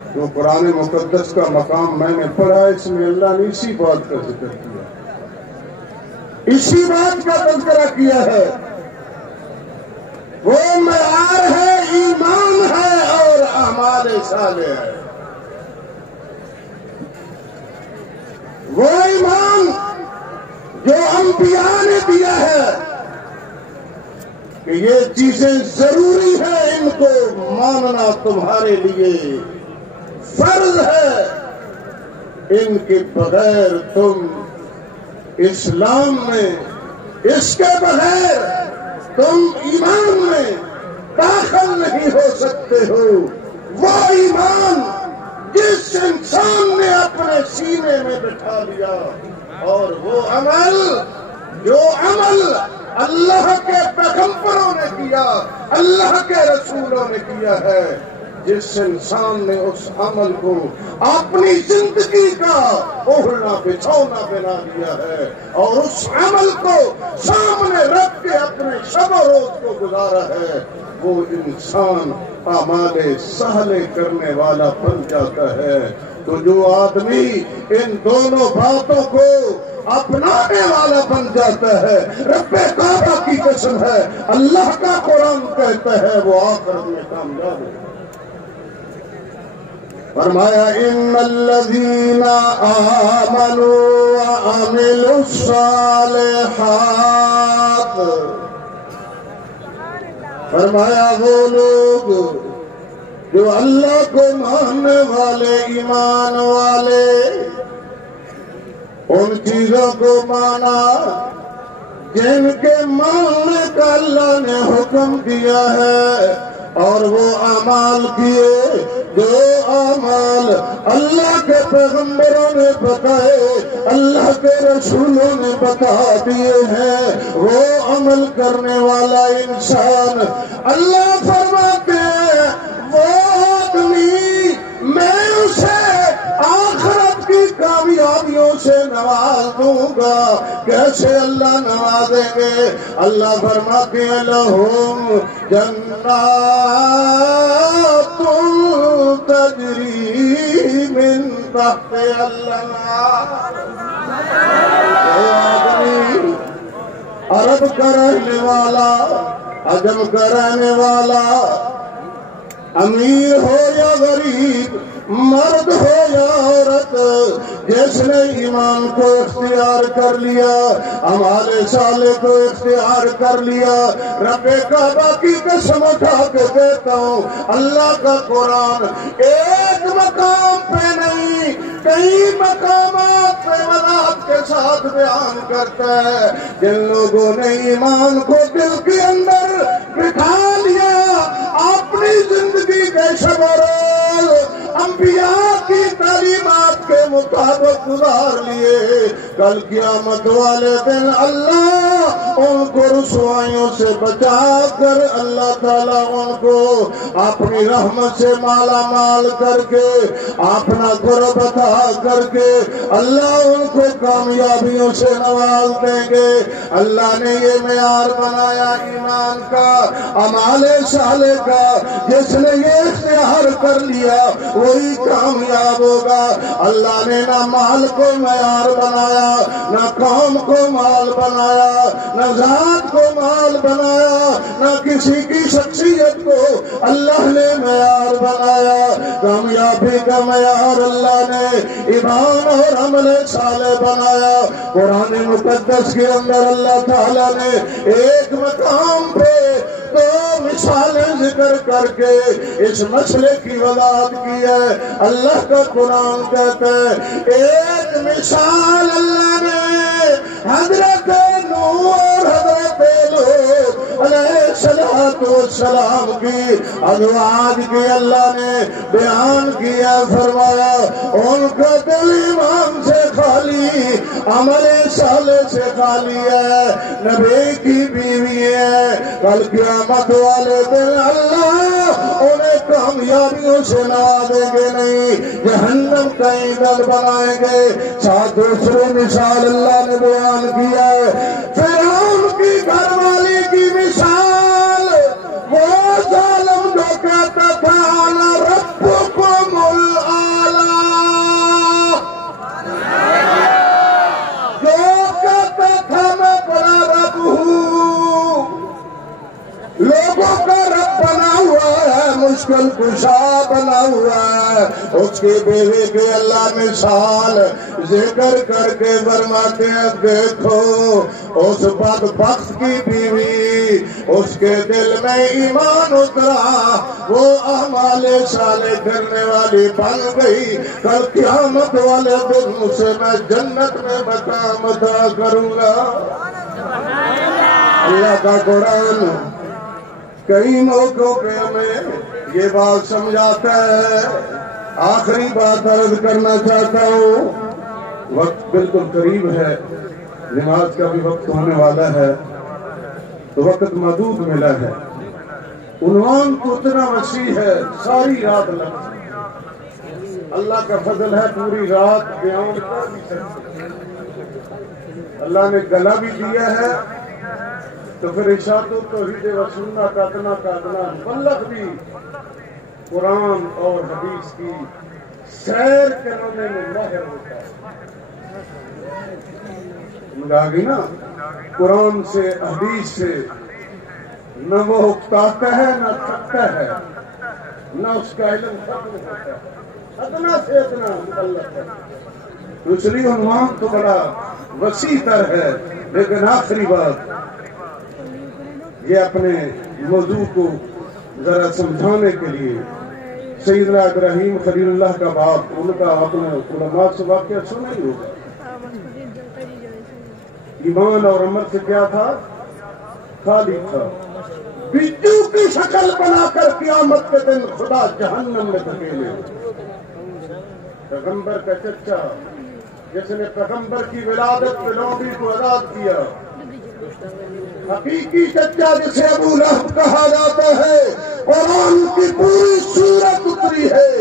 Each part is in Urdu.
جو قرآن مقدس کا مقام میں نے پڑھا، اس میں اللہ نے اسی بات کا ذکر کیا، اسی بات کا تذکرہ کیا ہے۔ وہ معیار ہے، ایمان ہے اور اعمال صالح ہے۔ وہ ایمان جو انبیاء نے دیا ہے کہ یہ چیزیں ضروری ہیں، ان کو ماننا تمہارے لیے فرض ہے، ان کے بغیر تم اسلام میں، اس کے بغیر تم ایمان میں داخل نہیں ہو سکتے ہو۔ وہ ایمان جس انسان نے اپنے سینے میں بٹھا لیا، اور وہ عمل جو عمل اللہ کے پیغمبروں نے کیا، اللہ کے رسولوں نے کیا ہے، جس انسان نے اس عمل کو اپنی زندگی کا اوڑھنا بچھونا بنا دیا ہے اور اس عمل کو سامنے رکھ کے اپنے شب و روز کو گزارا ہے، وہ انسان اعمال صالح کرنے والا بن جاتا ہے۔ تو جو آدمی ان دونوں باتوں کو اپنانے والا بن جاتا ہے، رب کعبہ کی قسم ہے، اللہ کا قرآن کہتا ہے، وہ آخرت میں کامیاب ہے۔ فرمایا ان الذین آمنوا وعملوا الصالحات، فرمایا وہ لوگ جو اللہ کو ماننے والے، ایمان والے، ان چیزوں کو مانا جن کے ماننے کا اللہ نے حکم دیا ہے، اور وہ اعمال کیے جو اعمال اللہ کے پیغمبروں نے بتائے، اللہ کے رسولوں نے بتا دیے ہیں، وہ عمل کرنے والا انسان، اللہ فرماتے ہیں وہ آدمی میں اسے آخرت کی کامیابیوں سے نواز دوں گا۔ کیسے اللہ نوازیں گے؟ اللہ فرماتے ہیں لہم جنات تجری من تحت الانہار۔ وہ آدمی عرب کا رہنے والا، عجم کا رہنے والا، امیر ہو یا غریب، مرد ہو یا عورت، جس نے ایمان کو اختیار کر لیا، اعمال صالح کو اختیار کر لیا، رب کعبہ کی قسم اٹھا کے دیتا ہوں، اللہ کا قرآن ایک مقام پہ نہیں کئی مقامات پہ وضاحت کے ساتھ بیان کرتا ہے، جن لوگوں نے ایمان کو دل کے اندر بٹھا لیا، اپنی زندگی کے شب و روز انبیاء کی تعلیمات کے مطابق گزار لیے، کل قیامت والے دن اللہ ان کو رسوائیوں سے بچا کر، اللہ تعالیٰ ان کو اپنی رحمت سے مالا مال کر کے، اپنا قرب عطا کر کے اللہ ان کو کامیابیوں سے نواز دیں گے۔ اللہ نے یہ معیار بنایا ایمان کا، اعمال صالح کا، جس نے یہ اختیار کر لیا وہی کامیاب ہوگا۔ اللہ نے نہ مال کو معیار بنایا، نہ قوم کو مال بنایا، نہ ذات کو مال بنایا، نہ کسی کی شخصیت کو اللہ نے معیار بنایا۔ کامیابی کا معیار اللہ نے ایمان اور عمل صالح بنایا۔ قرآن مقدس کے اندر اللہ تعالیٰ نے ایک مقام پہ دو مثالیں ذکر کر کے اس مسئلے کی وضاحت کی ہے۔ اللہ کا قرآن کہتا ہے ایک مثال اللہ نے حضرت نوح اور حضرت لوط علیہ السلام کی ازواج کی اللہ نے بیان کیا، فرمایا ان کا دل ایمان سے خالی، عمل صالح سے خالی ہے، نبی کی بیوی ہے، کل قیامت والے دن اللہ انہیں کامیابیوں سے نوازیں گے نہیں، جہنم کا ایندھن بنائیں گے۔ ساتھ دوسری مثال اللہ نے بیان کیا ہے فرعون کی گھر والی کی مثال، وہ ظالم جو کہتا تھا انا ربکم مشکل کشا بنا ہوا ہے، اس کی بیوی کی اللہ مثال ذکر کر کے فرماتے ہیں دیکھو اس بدبخت کی بیوی، اس کے دل میں ایمان اترا، وہ اعمال صالح کرنے والی بن گئی، کل قیامت والے دن اسے میں جنت میں مقام عطا کروں گا۔ اللہ کا قرآن کئی موقعوں پہ ہمیں یہ بات سمجھاتا ہے۔ آخری بات عرض کرنا چاہتا ہوں، وقت بالکل قریب ہے، نماز کا بھی وقت ہونے والا ہے، تو وقت محدود ملا ہے۔ عنوان تو اتنا وسیع ہے، ساری رات لگ، اللہ کا فضل ہے پوری رات بیان کر بھی سکتے، اللہ نے گلا بھی دیا ہے، تو پھر ارشاد توحید و سنت کا اتنا مبلغ بھی قرآن اور حدیث کی سیر کرنے میں ماہر ہوتا ہے۔ آگے نا قرآن سے حدیث سے نہ وہ اکتاتا ہے نہ تھکتا ہے، نہ اس کا علم ختم ہوتا ہے، اتنا سے اتنا مبلغ ہے۔ دوسری عنوان تو بڑا وسیع تر ہے، لیکن آخری بات یہ اپنے موضوع کو ذرا سمجھانے کے لیے سیدنا ابراہیم خلیل اللہ کا باپ، ان کا اپنے علماء سے واقعہ سنا ہی ہوگا۔ ایمان اور عمل سے کیا تھا؟ خالی تھا۔ بجو کی شکل بنا کر قیامت کے دن خدا جہنم میں دھکیلے۔ پیغمبر کا چچا جس نے پیغمبر کی ولادت پہ لوگوں کو آزاد کیا، حقیقی چچا جسے ابو لہب کہا جاتا ہے، قرآن کی پوری سورت اتری ہے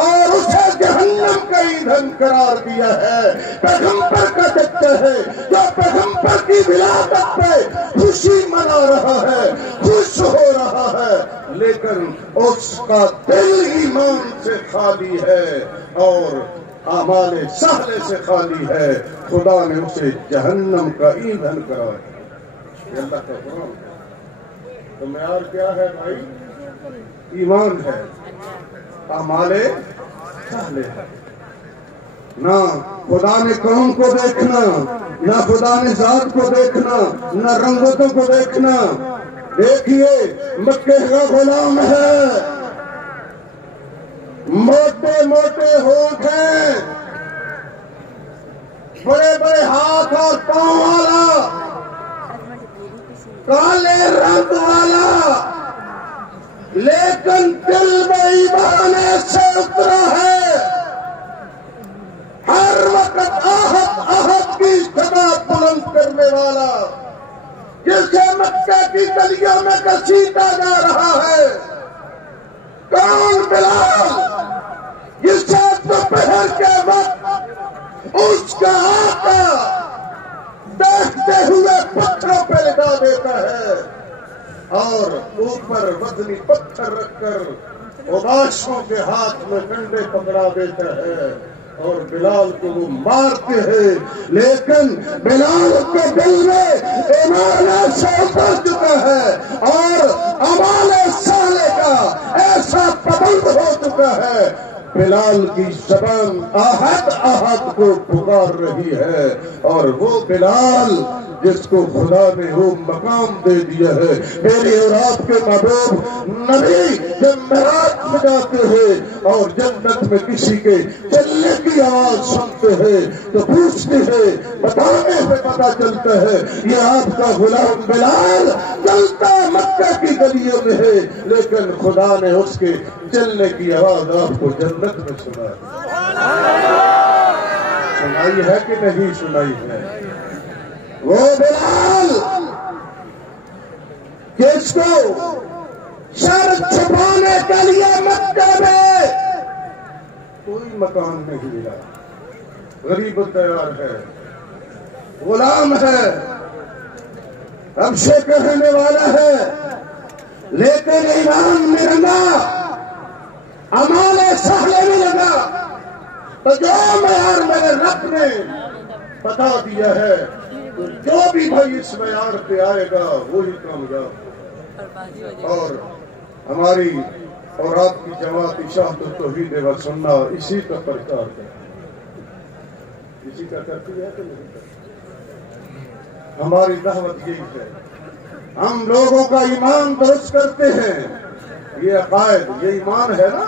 اور اسے جہنم کا ایندھن قرار دیا ہے۔ پیغمبر کا چچا ہے جو پیغمبر کی ولادت پہ خوشی منا رہا ہے، خوش ہو رہا ہے، لیکن اس کا دل ایمان سے خالی ہے اور اعمال صالح سے خالی ہے، خدا نے اسے جہنم کا ایندھن قرار دیا۔ اللہ کا قرآن تو معیار کیا ہے بھائی؟ ایمان ہے، اعمال صالح ہے۔ نہ خدا نے قوم کو دیکھنا، نہ خدا نے ذات کو دیکھنا، نہ رنگتوں کو دیکھنا۔ دیکھیے مکے کا غلام ہے، موٹے موٹے ہونٹ ہیں، بڑے بڑے ہاتھ اور پاؤں والا، کالے رنگ والا، لیکن دل میں ایمان سے اترا ہے، ہر وقت آہت کی صدا بلند کرنے والا، جسے مکہ کی گلیوں میں گھسیٹا جا رہا ہے۔ کون؟ بلال، جسے دوپہر کے وقت اس کا آقا دیکھتے ہوئے پتھروں پہ لٹا دیتا ہے اور اوپر وزنی پتھر رکھ کر اوباشوں کے ہاتھ میں ڈنڈے پکڑا دیتا ہے اور بلال کو وہ مارتے ہیں، لیکن بلال کے دل میں ایمان سے اتر چکا ہے اور اعمال صالح کا ایسا پابند ہو چکا ہے، بلال کی زبان آہت کو پکار رہی ہے، اور وہ بلال جس کو خدا نے وہ مقام دے دیا ہے۔ میرے اور آپ کے محبوب نبی جب معراج میں جاتے ہیں اور جنت میں کسی کے چلنے کی آواز سنتے ہیں تو پوچھتے ہیں، بتانے سے پتا چلتا ہے یہ آپ کا غلام بلال چلتا مکہ کی گلیوں میں ہے، لیکن خدا نے اس کے چلنے کی آواز آپ کو جنت میں سنائی ہے کہ نہیں سنائی ہے؟ وہ بلال جس کو سر چھپانے کے لیے مکہ میں کوئی مکان نہیں ملا، غریب تیار ہے، غلام ہے، اب سے کہنے والا ہے، لیکن ایمان میں رنگا، اعمال صالح میں لگا، تو جو معیار میرے رب نے بتا دیا ہے جو بھی بھائی اس معیار پہ آئے گا وہی کامیاب۔ اور ہماری اور آپ کی جماعت اشاعت التوحید و سنہ اسی کا پرچار ہے، اسی کا کرتی ہے کہ نہیں کرتی؟ ہماری دعوت یہی ہے، ہم لوگوں کا ایمان درست کرتے ہیں، یہ عقائد، یہ ایمان ہے نا،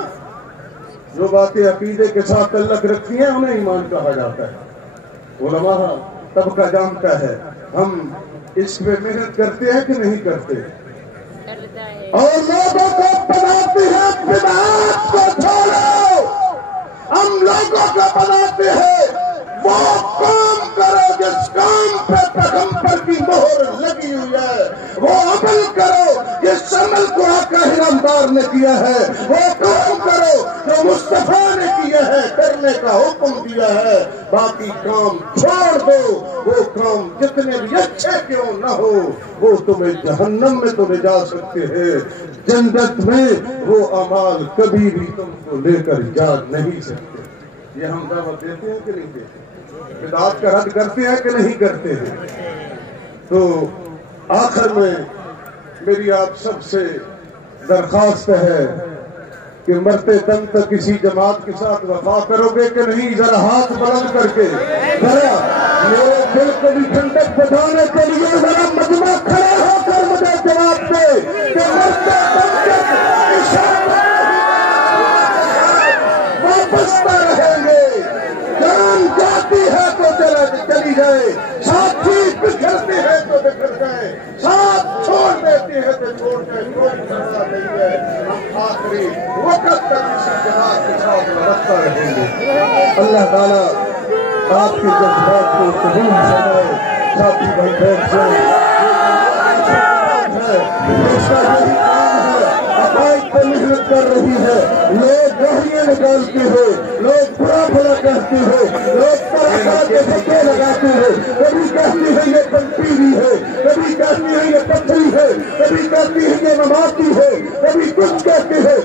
جو باتیں عقیدے کے ساتھ تعلق رکھتی ہیں انہیں ایمان کہا جاتا ہے۔ علماء طبقہ جانتا ہے، ہم اس پہ محنت کرتے ہیں کہ نہیں کرتے؟ اور لوگوں کو بناتے ہیں بدعات کو چھوڑو، ہم لوگوں کو بناتے ہیں وہ کام کرو جس کام پہ پیغمبر کی مہر لگی ہوئی ہے، وہ عمل کرو جس عمل کو آقا نامدار نے کیا ہے، وہ کام کرو جو مصطفیٰ نے کیا ہے، کرنے کا حکم دیا ہے، باقی کام چھوڑ دو۔ وہ کام جتنے بھی اچھے کیوں نہ ہو وہ تمہیں جہنم میں تو لے جا سکتے ہیں، جنت میں وہ اعمال کبھی بھی تم کو لے کر جا نہیں سکتے۔ یہ ہم دعوت دیتے ہیں کہ نہیں دیتے؟ بدعات کا رد کرتے ہیں کہ نہیں کرتے ہیں؟ تو آخر میں میری آپ سب سے درخواست ہے کہ مرتے دم تک کسی جماعت کے ساتھ وفا کرو گے کہ نہیں؟ ذرا ہاتھ بلند کر کے ذرا میرے دل کو بھی ٹھنڈک بتانے کے لیے ذرا مجمع کھڑا ہو کر مجھے جواب دے کہ مرتے دم تک واپس رہیں گے، جان جاتی ہے تو چلی جائے، ساتھی بکھرتے ہیں تو بکھر جائے، ساتھ چھوڑ دیتے ہیں تو چھوڑ جائے، کوئی پرواہ نہیں ہے، ہم آخری وقت تک اسی جماعت کے ساتھ رکھتا رہیں گے۔ اللہ تعالیٰ آپ کے جذبات کو قبول فرمائے۔ ساتھی بھائی بیٹھ جائیں، اس کا یہی کام ہے، عقائد پہ محنت کر رہی ہے، لوگ گاڑیاں نکالتے ہیں، لوگ برا بھلا کہتے ہیں، لوگ طرح کے پتے لگاتے ہیں، کبھی کہتی ہے یہ پنپیری ہے، کبھی کہتی ہے یہ پتھری ہے، کبھی کہتی ہے یہ نماتی ہے، کبھی کچھ کہتے ہیں۔